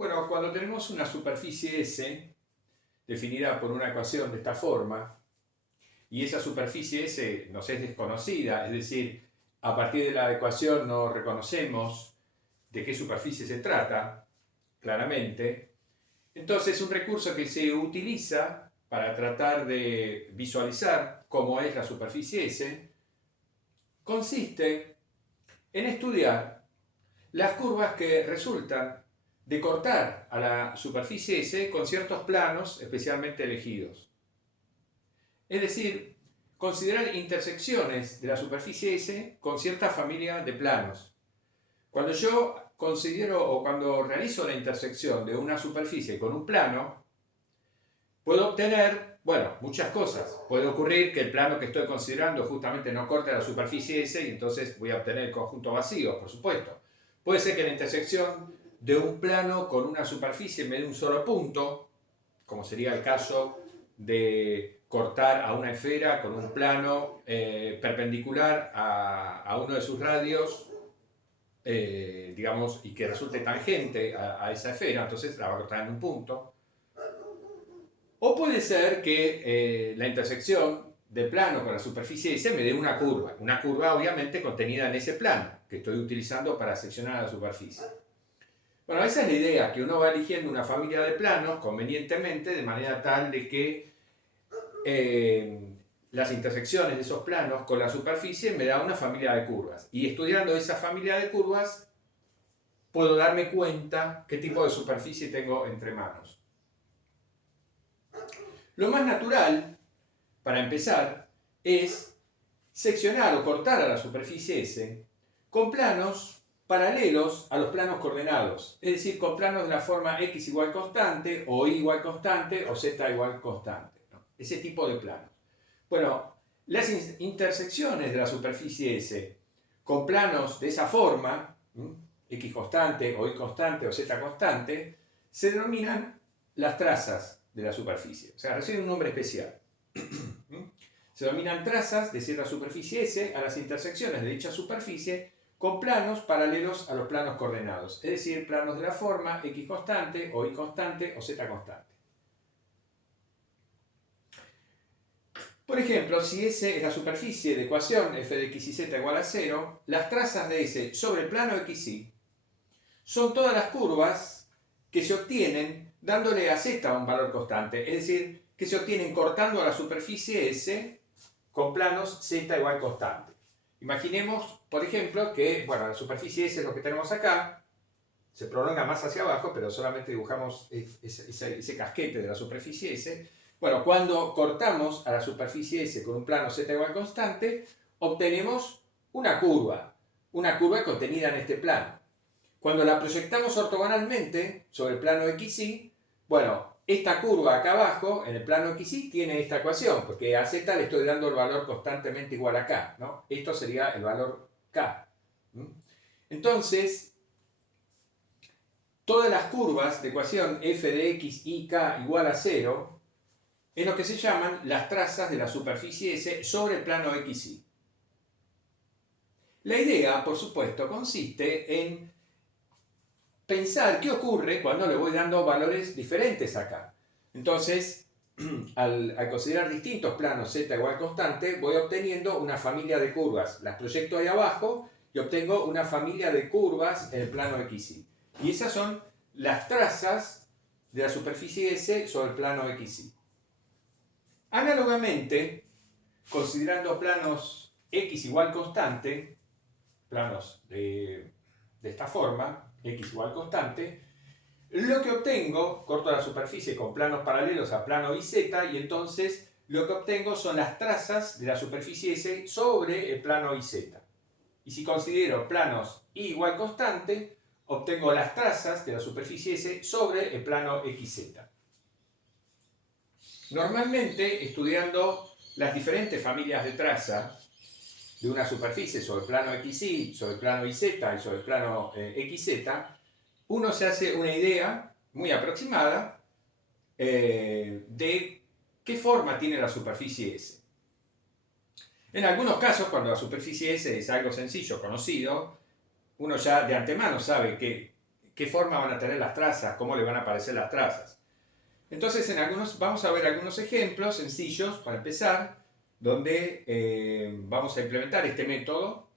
Bueno, cuando tenemos una superficie S definida por una ecuación de esta forma, y esa superficie S nos es desconocida, es decir, a partir de la ecuación no reconocemos de qué superficie se trata, claramente, entonces un recurso que se utiliza para tratar de visualizar cómo es la superficie S consiste en estudiar las curvas que resultan de cortar a la superficie S con ciertos planos especialmente elegidos. Es decir, considerar intersecciones de la superficie S con cierta familia de planos. Cuando yo considero o cuando realizo la intersección de una superficie con un plano, puedo obtener, bueno, muchas cosas. Puede ocurrir que el plano que estoy considerando justamente no corte la superficie S y entonces voy a obtener el conjunto vacío, por supuesto. Puede ser que la intersección de un plano con una superficie me dé un solo punto, como sería el caso de cortar a una esfera con un plano perpendicular a uno de sus radios, digamos, y que resulte tangente a esa esfera, entonces la va a cortar en un punto. O puede ser que la intersección del plano con la superficie S me dé una curva obviamente contenida en ese plano que estoy utilizando para seccionar la superficie. Bueno, esa es la idea, que uno va eligiendo una familia de planos convenientemente, de manera tal de que las intersecciones de esos planos con la superficie me da una familia de curvas. Y estudiando esa familia de curvas, puedo darme cuenta qué tipo de superficie tengo entre manos. Lo más natural, para empezar, es seccionar o cortar a la superficie S con planos paralelos a los planos coordenados, es decir, con planos de la forma x igual constante, o y igual constante, o z igual constante, ¿no? Ese tipo de planos. Bueno, las intersecciones de la superficie S con planos de esa forma, x constante, o y constante, o z constante, se denominan las trazas de la superficie, o sea, reciben un nombre especial. Se denominan trazas de cierta superficie S a las intersecciones de dicha superficie con planos paralelos a los planos coordenados, es decir, planos de la forma x constante, o y constante, o z constante. Por ejemplo, si S es la superficie de ecuación f de x y z igual a 0, las trazas de S sobre el plano xy son todas las curvas que se obtienen dándole a z un valor constante, es decir, que se obtienen cortando a la superficie S con planos z igual constante. Imaginemos, por ejemplo, que bueno, la superficie S es lo que tenemos acá, se prolonga más hacia abajo, pero solamente dibujamos ese casquete de la superficie S. Bueno, cuando cortamos a la superficie S con un plano z igual constante, obtenemos una curva contenida en este plano. Cuando la proyectamos ortogonalmente sobre el plano xy, bueno, esta curva acá abajo, en el plano xy, tiene esta ecuación, porque a z le estoy dando el valor constantemente igual a k, ¿no? Esto sería el valor k. Entonces, todas las curvas de ecuación f de x y k igual a 0 es lo que se llaman las trazas de la superficie S sobre el plano xy. La idea, por supuesto, consiste en pensar qué ocurre cuando le voy dando valores diferentes acá. Entonces, al considerar distintos planos z igual constante, voy obteniendo una familia de curvas. Las proyecto ahí abajo y obtengo una familia de curvas en el plano xy. Y esas son las trazas de la superficie S sobre el plano xy. Análogamente, considerando planos x igual constante, planos de esta forma, x igual constante, lo que obtengo, corto la superficie con planos paralelos a plano y z, y entonces lo que obtengo son las trazas de la superficie S sobre el plano YZ. Y si considero planos y igual constante, obtengo las trazas de la superficie S sobre el plano XZ. Normalmente, estudiando las diferentes familias de traza de una superficie sobre el plano XY, sobre el plano YZ y sobre el plano XZ, uno se hace una idea muy aproximada de qué forma tiene la superficie S. En algunos casos, cuando la superficie S es algo sencillo, conocido, uno ya de antemano sabe qué qué forma van a tener las trazas, cómo le van a aparecer las trazas. Entonces, vamos a ver algunos ejemplos sencillos para empezar, donde vamos a implementar este método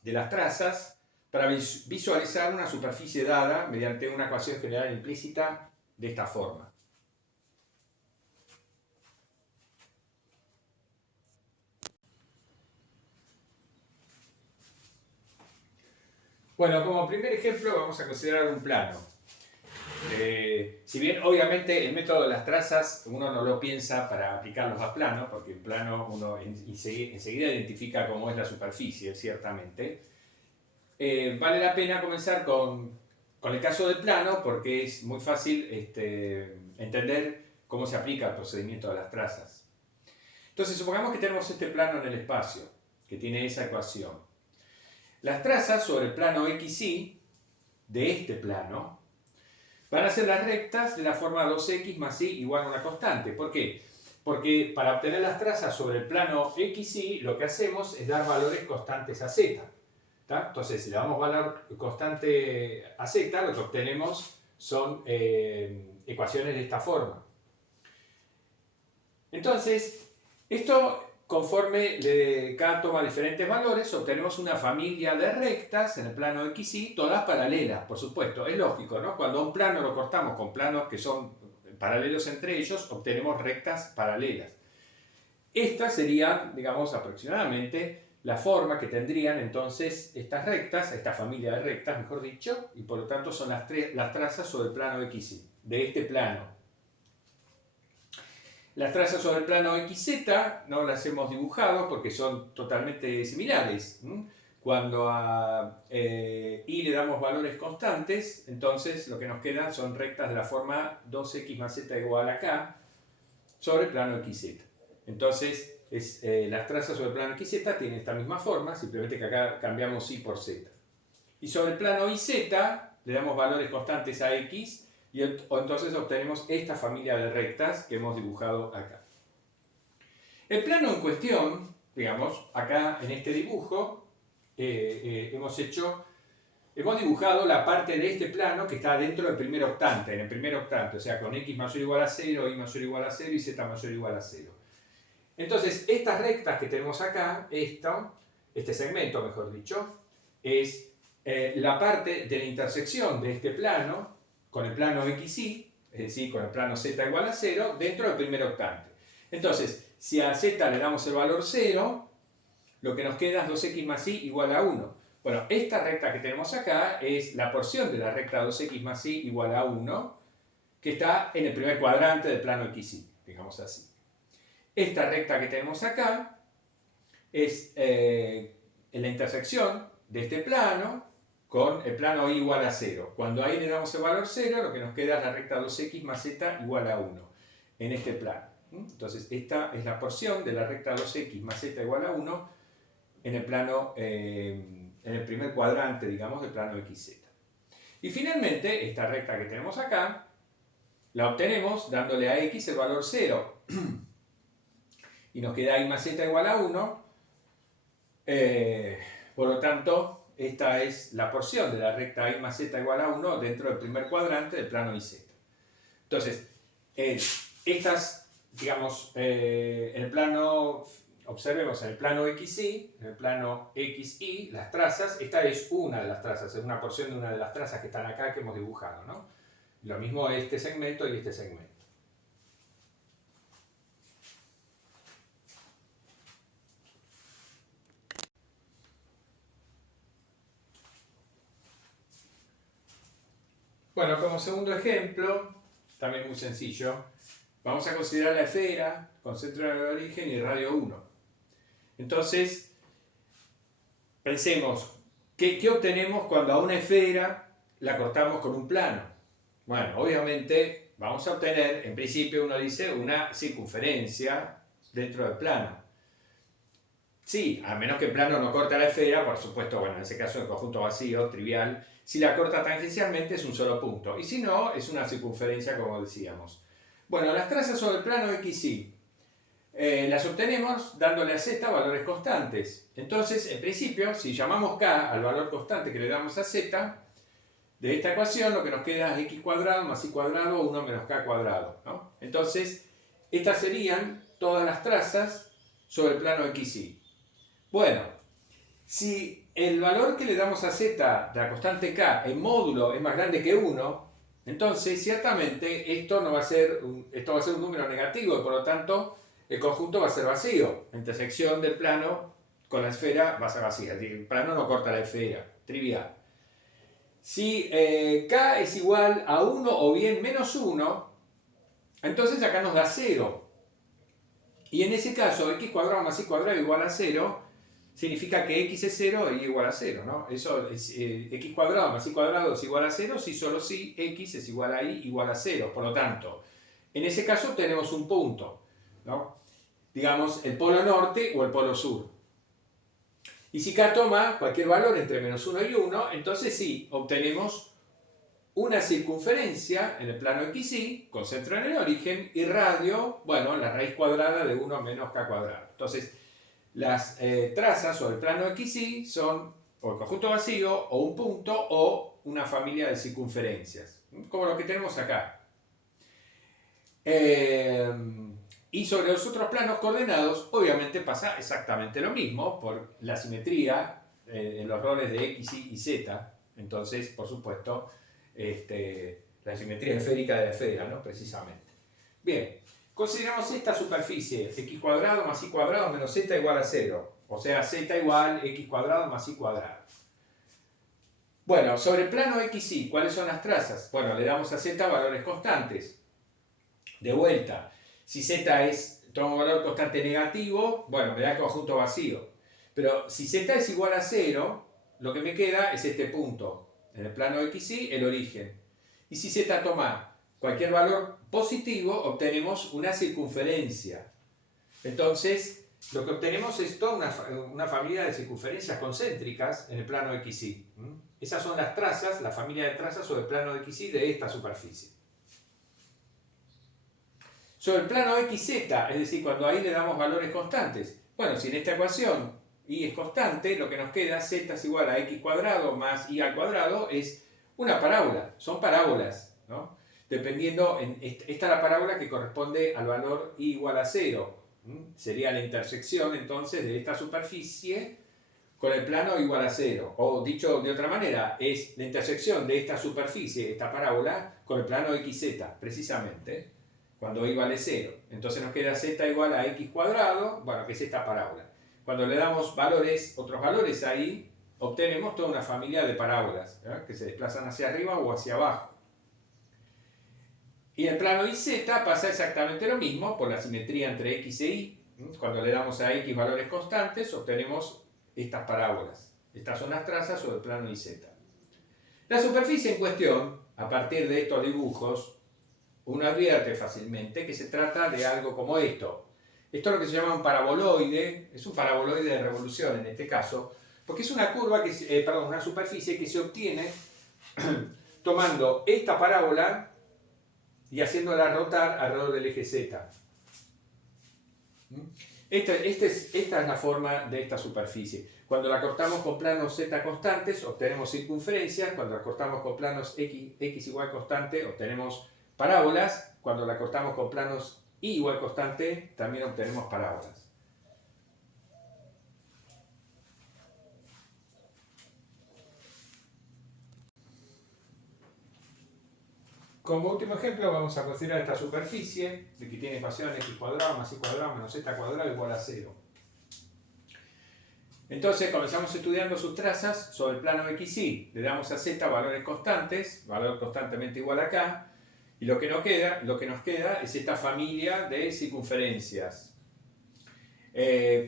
de las trazas para visualizar una superficie dada mediante una ecuación general implícita de esta forma. Bueno, como primer ejemplo vamos a considerar un plano. Si bien obviamente el método de las trazas uno no lo piensa para aplicarlos a planos, porque en plano uno enseguida identifica cómo es la superficie, ciertamente, vale la pena comenzar con el caso del plano porque es muy fácil entender cómo se aplica el procedimiento de las trazas. Entonces supongamos que tenemos este plano en el espacio, que tiene esa ecuación. Las trazas sobre el plano XY de este plano van a ser las rectas de la forma 2x más y igual a una constante. ¿Por qué? Porque para obtener las trazas sobre el plano XY lo que hacemos es dar valores constantes a z. ¿Tá? Entonces, si le damos valor constante a z, lo que obtenemos son ecuaciones de esta forma. Entonces, esto conforme K toma diferentes valores, obtenemos una familia de rectas en el plano XY, todas paralelas, por supuesto. Es lógico, ¿no? Cuando un plano lo cortamos con planos que son paralelos entre ellos, obtenemos rectas paralelas. Estas serían, digamos, aproximadamente la forma que tendrían entonces estas rectas, esta familia de rectas, mejor dicho, y por lo tanto son las trazas sobre el plano XY, de este plano. Las trazas sobre el plano XZ no las hemos dibujado porque son totalmente similares. Cuando a y le damos valores constantes, entonces lo que nos quedan son rectas de la forma 2x más z igual a k sobre el plano XZ. Entonces, las trazas sobre el plano XZ tienen esta misma forma, simplemente que acá cambiamos y por z. Y sobre el plano YZ le damos valores constantes a x y entonces obtenemos esta familia de rectas que hemos dibujado acá. El plano en cuestión, digamos, acá en este dibujo, hemos dibujado la parte de este plano que está dentro del primer octante, en el primer octante, o sea, con x mayor o igual a 0, y mayor o igual a 0 y z mayor o igual a 0. Entonces, estas rectas que tenemos acá, este segmento, mejor dicho, es la parte de la intersección de este plano con el plano XY, es decir, con el plano z igual a 0, dentro del primer octante. Entonces, si a z le damos el valor 0, lo que nos queda es 2x más y igual a 1. Bueno, esta recta que tenemos acá es la porción de la recta 2x más y igual a 1, que está en el primer cuadrante del plano XY, digamos así. Esta recta que tenemos acá es en la intersección de este plano con el plano y igual a 0. Cuando ahí le damos el valor 0, lo que nos queda es la recta 2x más z igual a 1 en este plano. Entonces, esta es la porción de la recta 2x más z igual a 1 en el plano, en el primer cuadrante, digamos, del plano XZ. Y finalmente, esta recta que tenemos acá, la obtenemos dándole a x el valor 0. Y nos queda y más z igual a 1. Por lo tanto, esta es la porción de la recta y más z igual a 1 dentro del primer cuadrante del plano YZ. Entonces, estas, digamos, en el plano, observemos en el plano XY, en el plano XY, las trazas, esta es una de las trazas, es una porción de una de las trazas que están acá que hemos dibujado, ¿no? Lo mismo este segmento y este segmento. Bueno, como segundo ejemplo, también muy sencillo, vamos a considerar la esfera con centro de origen y radio 1. Entonces, pensemos, ¿qué obtenemos cuando a una esfera la cortamos con un plano? Bueno, obviamente vamos a obtener, en principio uno dice, una circunferencia dentro del plano. Sí, a menos que el plano no corte la esfera, por supuesto, bueno, en ese caso el conjunto vacío, trivial, si la corta tangencialmente es un solo punto, y si no, es una circunferencia, como decíamos. Bueno, las trazas sobre el plano XY las obtenemos dándole a z valores constantes. Entonces, en principio, si llamamos k al valor constante que le damos a z, de esta ecuación lo que nos queda es x cuadrado más y cuadrado 1 menos k cuadrado, ¿no? Entonces, estas serían todas las trazas sobre el plano xy. Bueno, si el valor que le damos a z de la constante k en módulo es más grande que 1, entonces ciertamente esto va a ser un número negativo y por lo tanto el conjunto va a ser vacío. La intersección del plano con la esfera va a ser vacía. El plano no corta la esfera. Trivial. Si k es igual a 1 o bien menos 1, entonces acá nos da 0. Y en ese caso, x cuadrado más y cuadrado igual a 0, significa que x es 0 y igual a 0, ¿no? Eso es x cuadrado más y cuadrado es igual a 0 si solo si x es igual a y igual a 0. Por lo tanto, en ese caso obtenemos un punto, ¿no? Digamos, el polo norte o el polo sur. Y si k toma cualquier valor entre menos 1 y 1, entonces sí, obtenemos una circunferencia en el plano xy, con centro en el origen, y radio, bueno, la raíz cuadrada de 1 menos k cuadrado. Entonces, las trazas sobre el plano xy son o el conjunto vacío, o un punto, o una familia de circunferencias, como lo que tenemos acá. Y sobre los otros planos coordenados, obviamente pasa exactamente lo mismo por la simetría en los roles de x, y z. Entonces, por supuesto, la simetría esférica de la esfera, ¿no? Precisamente. Bien, consideramos esta superficie, x cuadrado más y cuadrado menos z igual a 0. O sea, z igual x cuadrado más y cuadrado. Bueno, sobre el plano xy, ¿cuáles son las trazas? Bueno, le damos a z valores constantes. De vuelta, si z toma un valor constante negativo, bueno, me da el conjunto vacío. Pero si z es igual a 0, lo que me queda es este punto. En el plano xy, el origen. Y si z toma cualquier valor positivo, obtenemos una circunferencia. Entonces, lo que obtenemos es toda una familia de circunferencias concéntricas en el plano xy. Esas son las trazas, la familia de trazas sobre el plano xy de esta superficie. Sobre el plano xz, es decir, cuando ahí le damos valores constantes. Bueno, si en esta ecuación y es constante, lo que nos queda, z es igual a x cuadrado más y al cuadrado, es una parábola. Son parábolas, ¿no? Dependiendo, esta es la parábola que corresponde al valor y igual a 0. Sería la intersección entonces de esta superficie con el plano igual a 0. O dicho de otra manera, es la intersección de esta superficie, esta parábola, con el plano xz, precisamente, cuando y vale 0. Entonces nos queda z igual a x cuadrado, bueno, que es esta parábola. Cuando le damos valores, otros valores ahí, obtenemos toda una familia de parábolas, ¿eh? Que se desplazan hacia arriba o hacia abajo. Y en el plano YZ pasa exactamente lo mismo por la simetría entre x e y. Cuando le damos a x valores constantes, obtenemos estas parábolas. Estas son las trazas sobre el plano YZ. La superficie en cuestión, a partir de estos dibujos, uno advierte fácilmente que se trata de algo como esto. Esto es lo que se llama un paraboloide, es un paraboloide de revolución en este caso, porque es una curva, una superficie que se obtiene tomando esta parábola y haciéndola rotar alrededor del eje Z. Esta es la forma de esta superficie. Cuando la cortamos con planos Z constantes, obtenemos circunferencias. Cuando la cortamos con planos X igual constante, obtenemos parábolas. Cuando la cortamos con planos Y igual constante, también obtenemos parábolas. Como último ejemplo vamos a considerar esta superficie de que tiene ecuación x cuadrado más y cuadrado menos z cuadrado igual a 0. Entonces comenzamos estudiando sus trazas sobre el plano xy. Le damos a z valores constantes, valor constantemente igual a k, y lo que nos queda es esta familia de circunferencias.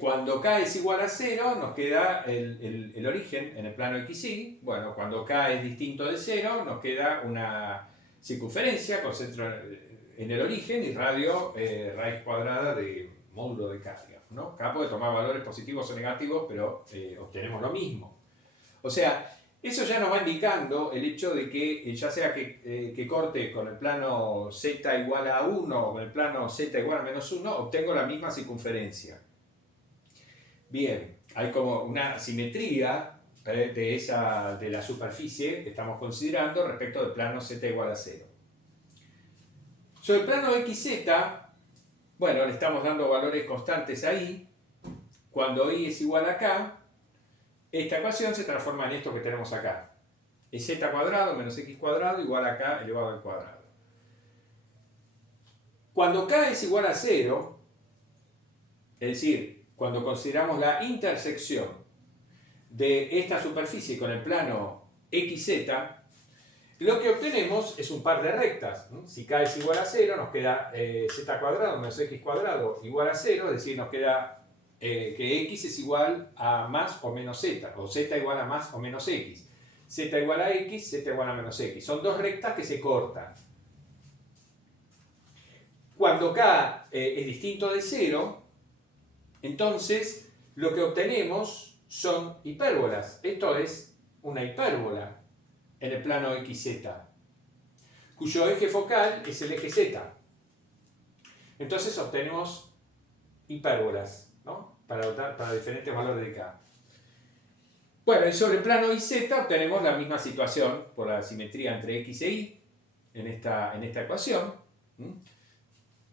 Cuando k es igual a 0 nos queda el origen en el plano xy. Bueno, cuando k es distinto de 0 nos queda una circunferencia con centro en el origen y radio raíz cuadrada de módulo de k, ¿no? K puede tomar valores positivos o negativos, pero obtenemos lo mismo. O sea, eso ya nos va indicando el hecho de que ya sea que corte con el plano z igual a 1 o con el plano z igual a menos 1, obtengo la misma circunferencia. Bien, hay como una simetría de la superficie que estamos considerando respecto del plano z igual a 0. Sobre el plano xz, bueno, le estamos dando valores constantes ahí. Cuando y es igual a k, esta ecuación se transforma en esto que tenemos acá. Es z cuadrado menos x cuadrado igual a k elevado al cuadrado. Cuando k es igual a 0, es decir, cuando consideramos la intersección de esta superficie con el plano xz, lo que obtenemos es un par de rectas. Si k es igual a 0, nos queda z cuadrado menos x cuadrado igual a 0, es decir, nos queda que x es igual a más o menos z, o z igual a más o menos x. Z igual a x, z igual a menos x. Son dos rectas que se cortan. Cuando k es distinto de 0, entonces lo que obtenemos son hipérbolas. Esto es una hipérbola en el plano xz, cuyo eje focal es el eje z. Entonces obtenemos hipérbolas, ¿no? para diferentes valores de k. Bueno, y sobre el plano iz obtenemos la misma situación por la simetría entre x e y en esta ecuación.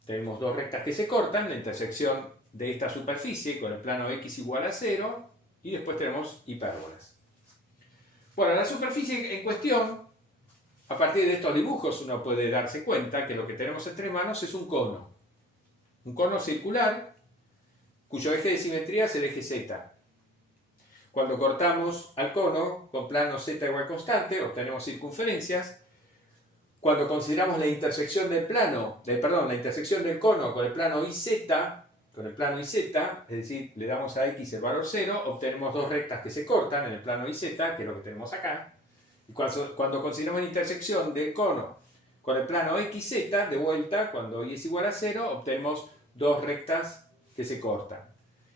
Tenemos dos rectas que se cortan, la intersección de esta superficie con el plano x igual a 0, y después tenemos hipérbolas. Bueno, la superficie en cuestión, a partir de estos dibujos uno puede darse cuenta que lo que tenemos entre manos es un cono circular, cuyo eje de simetría es el eje z. Cuando cortamos al cono con plano z igual constante, obtenemos circunferencias. Cuando consideramos la intersección del la intersección del cono con el plano iz, es decir, le damos a x el valor 0, obtenemos dos rectas que se cortan en el plano iz, que es lo que tenemos acá. Y cuando consideramos la intersección del cono con el plano xz, de vuelta, cuando y es igual a 0, obtenemos dos rectas que se cortan.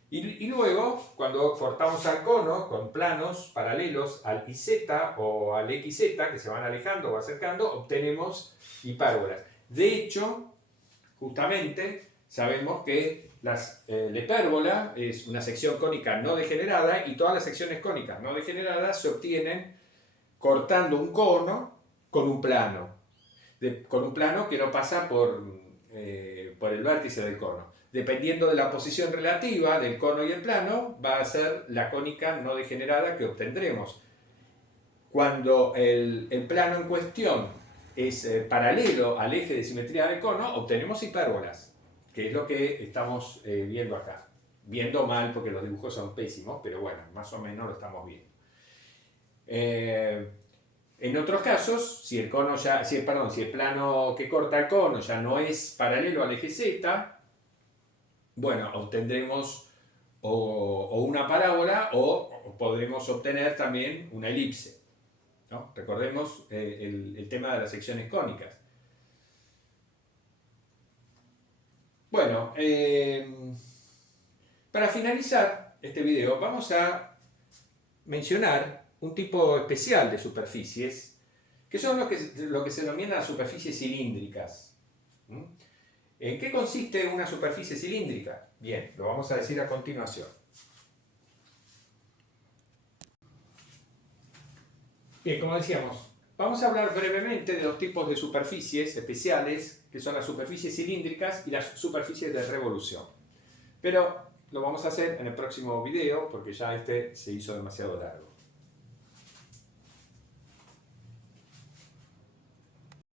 Y luego, cuando cortamos al cono con planos paralelos al iz o al xz, que se van alejando o acercando, obtenemos hipérbolas. De hecho, justamente, sabemos que la hipérbola es una sección cónica no degenerada, y todas las secciones cónicas no degeneradas se obtienen cortando un cono con un plano. Con un plano que no pasa por el vértice del cono. Dependiendo de la posición relativa del cono y el plano, va a ser la cónica no degenerada que obtendremos. Cuando el plano en cuestión es paralelo al eje de simetría del cono, obtenemos hipérbolas, que es lo que estamos viendo acá. Viendo mal porque los dibujos son pésimos, pero bueno, más o menos lo estamos viendo. En otros casos, si el plano que corta el cono ya no es paralelo al eje z, bueno, obtendremos o una parábola o podremos obtener también una elipse, ¿no? Recordemos el tema de las secciones cónicas. Bueno, para finalizar este video vamos a mencionar un tipo especial de superficies, que son lo que se denomina las superficies cilíndricas. ¿En qué consiste una superficie cilíndrica? Bien, lo vamos a decir a continuación. Bien, como decíamos, vamos a hablar brevemente de dos tipos de superficies especiales, que son las superficies cilíndricas y las superficies de revolución. Pero lo vamos a hacer en el próximo video, porque ya este se hizo demasiado largo.